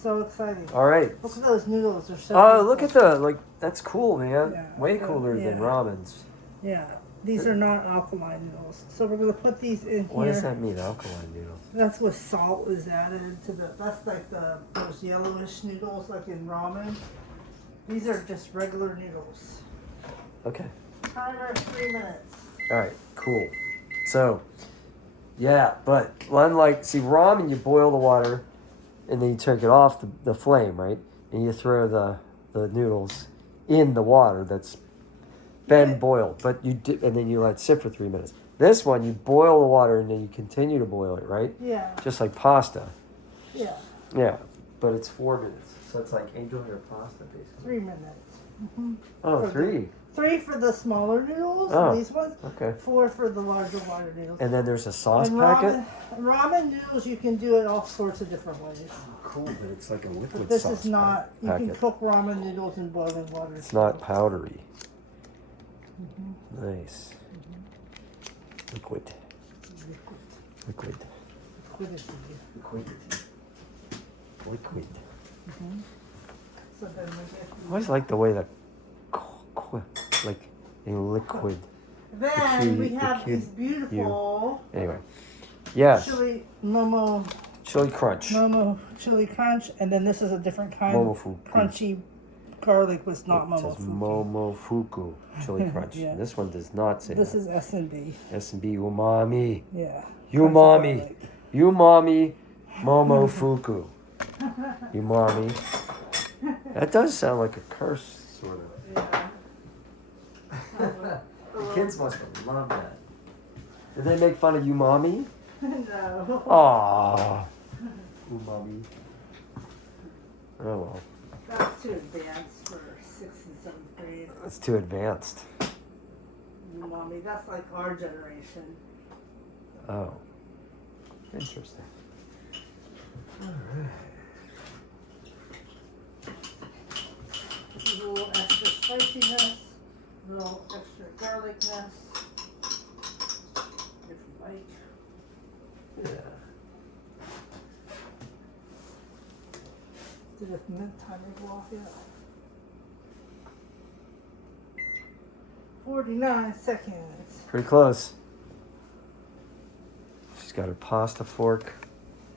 so exciting. All right. Look at those noodles. They're so Oh, look at the, that's cool, man. Yeah. Way cooler than ramens. Yeah. These are not alkaline noodles. So we're going to put these in here. What does that mean, alkaline noodle? That's what salt is added to that's like those yellowish noodles like in ramen. These are just regular noodles. Okay. Timer 3 minutes. All right, cool. So, yeah, but unlike, see, ramen, you boil the water and then you take it off the flame, right? And you throw the noodles in the water that's been boiled, but and then you let it sit for 3 minutes. This one, you boil the water and then you continue to boil it, right? Yeah. Just like pasta. Yeah. Yeah, but it's 4 minutes. So it's like angel hair pasta, basically. 3 minutes. Mm-hmm. Oh, for 3. 3 for the smaller noodles, these ones. Okay. 4 for the larger water noodles. And then there's a sauce and packet? Ramen noodles, you can do it all sorts of different ways. Oh, cool, but it's like a liquid But this sauce is not, you packet. can cook ramen noodles in boiling water. It's not powdery. Mm-hmm. Nice. Mm-hmm. Liquid. Liquidity. Liquid. Mm-hmm. So then we get I always like the way that, like a liquid. Then we have these beautiful Anyway, yes. chili crunch. chili crunch, and then this is a different kind. Momofuku. Crunchy garlic was not It says Momofuku. Momofuku chili crunch. Yeah. This one does not say This that. is S&B. S&B umami. Yeah. Umami. Umami Momofuku. Umami. That does sound like a curse, sort of. Yeah. The kids must have loved that. Did they make fun of umami? No. Aww. Umami. Oh well. That's too advanced for 6th and 7th grade. That's too advanced. Mommy, that's like our generation. Oh. Interesting. Alright. A little extra spiciness, a little extra garlicness, if you like. Yeah. Did it mint timer go off yet? 49 seconds. Pretty close. She's got her pasta fork.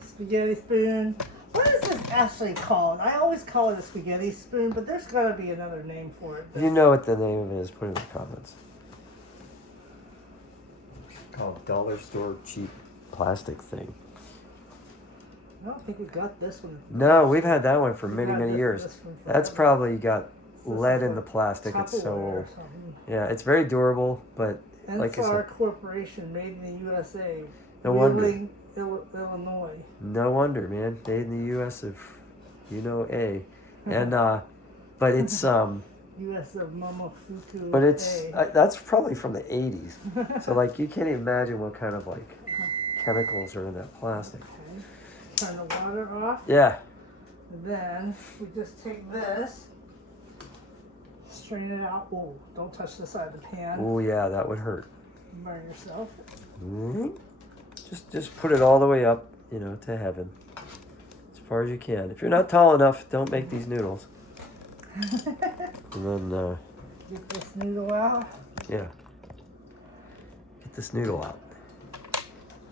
Spaghetti spoon. What is this actually called? I always call it a spaghetti spoon, but there's got to be another name for it. If you know what the name of it is, put it in the comments. Called dollar store cheap plastic thing. I don't think we got this one. No, we've had that one for many, had many years. this one That's forever. probably got This lead is in the plastic. It's so Tupperware or old. something. Yeah, it's very durable, but like I NSAR said, Corporation, made in the USA. no wonder. Wheeling, Illinois. No wonder, man. Made in the U.S. of, A, and but it's U.S. of Momofuku. but it's A. that's probably from the 80s. So like you can't even imagine what kind of like chemicals are in that plastic. Okay. Turn the water off. Yeah. And then we just take this, strain it out. Oh, don't touch the side of the pan. Oh yeah, that would hurt. Burn yourself. Mm-hmm. Just put it all the way up, to heaven, as far as you can. If you're not tall enough, don't make these noodles. And then, Get this noodle out. yeah, get this noodle out.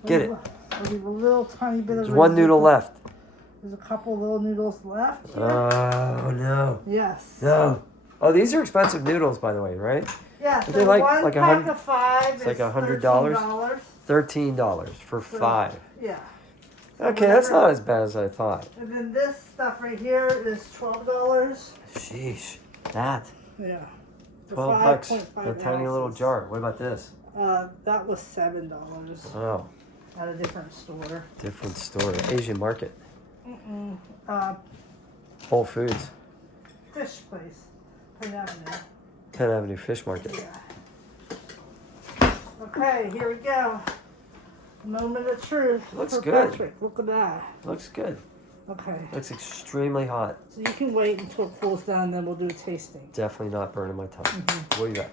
Get it. I'll leave a little tiny bit of. There's one noodle left. There's a couple little noodles left here. Oh no. Yes. No. Oh, these are expensive noodles, by the way, right? Yes. Are So they like one a pack hundred? of 5 It's is like $100? $13. $13 for 5. Yeah. So Okay, that's whatever- not as bad as I thought. And then this stuff right here is $12. Sheesh, that Yeah. For $12 5.5 a tiny little ounces. jar. What about this? That was $7 Oh, at a different store. different store, Asian market, Mm-mm. Whole Foods, Fish place, Penn Avenue. Penn Avenue Fish Market. Yeah. Okay, here we go. Moment of truth. Looks for good. Patrick. Look at that. Looks good. Okay. Looks extremely hot. So you can wait until it cools down, then we'll do a tasting. Definitely not burning my tongue. What do you got?